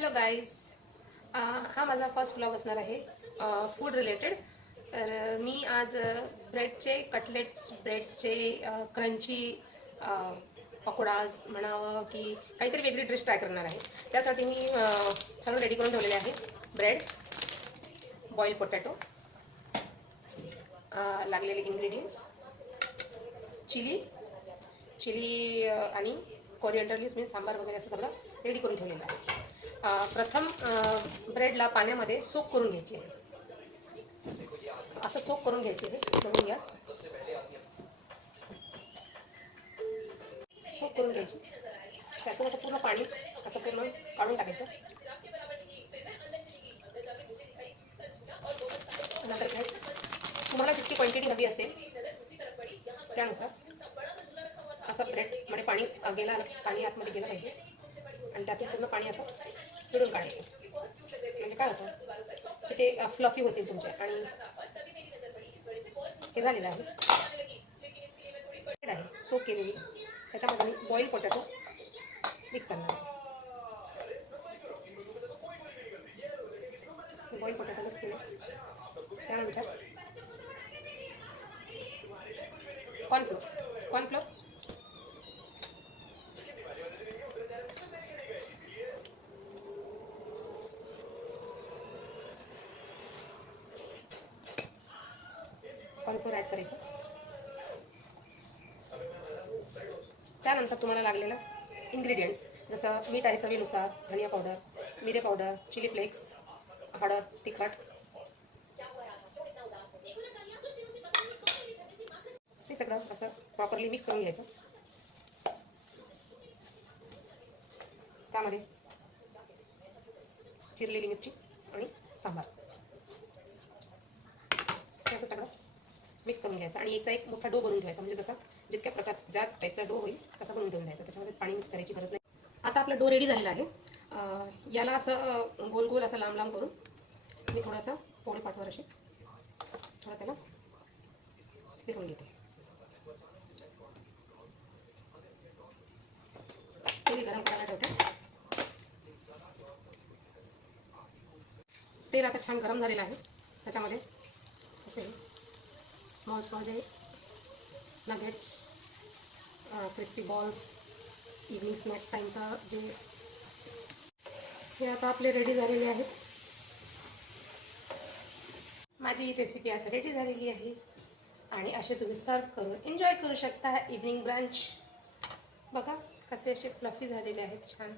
Hello guys, हा माझा first vlog असणार आहे फूड रिलेटेड. तर मी आज ब्रेडचे कटलेट्स, ब्रेडचे क्रंची पकोडाज म्हणावं की काहीतरी वेगळी डिश ट्राय करणार आहे. त्यासाठी मी सगळं रेडी करून ठेवलेले आहे. ब्रेड, बॉईल पोटॅटो, लागलेले इन्ग्रेडियंट्स, चिली आणि कोरिएंडर लीव्स, मी सांबार वगैरे असं सगळं रेडी करून ठेवलेलं आहे. प्रथम ब्रेडला पाण्यामध्ये सोक करून घ्यायची आहे. असं सोक करून घ्यायची आहे, बघून घ्या. सोक करून घ्यायची, त्यातून असं पूर्ण पाणी असं पूर्ण काढून टाकायचं. नंतर काय, तुम्हाला जितकी क्वांटिटी हवी असेल त्यानुसार असं ब्रेडमध्ये पाणी आतमध्ये गेलं पाहिजे आणि त्यातून पूर्ण पाणी असं पिळून काढायचं. म्हणजे काय होतं की ते फ्लफी होतील तुमचे. आणि हे झालेलं आहे, ब्रेड आहे सोक केलेली. त्याच्यामध्ये मी बॉईल पोटॅटो मिक्स करणार आहे. बॉईल पोटॅटो मिक्स केले, त्यानंतर कॉर्नफ्लोर ॲड करायचं. त्यानंतर तुम्हाला लागलेलं इन्ग्रेडियंट्स जसं मीठ आहे चवीनुसार, धनिया पावडर, मिरे पावडर, चिली फ्लेक्स, हळद, तिखट, हे सगळं असं प्रॉपरली मिक्स करून घ्यायचं. त्यामध्ये चिरलेली मिरची आणि सांबार हे असं सगळं मिक्स करून घ्यायचं आणि याचा एक मोठा डो बनवून ठेवायचा. म्हणजे जसा जितक्या प्रकार ज्या टाईपचा डो होईल तसा बनवून ठेवून द्यायचा. त्याच्यामध्ये पाणी मिक्स करायची गरज नाही. आता आपला डो रेडी झालेला आहे. याला असं गोल गोल असं लांब लांब करून मी थोडासा पोळे पाठवर असे थोडं त्याला फिरवून घेते. तेल गरम करायला ठेवते. तेल आता छान गरम झालेलं आहे. त्याच्यामध्ये असे स्मॉल जे nuggets, crispy balls, evening snacks टाईमचा जे हे आता आपले रेडी झालेले आहेत. माझी रेसिपी आता रेडी झालेली आहे आणि असे तुम्ही सर्व करून एन्जॉय करू शकता इव्हनिंग ब्रंच. बघा कसे असे फ्लफी झालेले आहेत छान.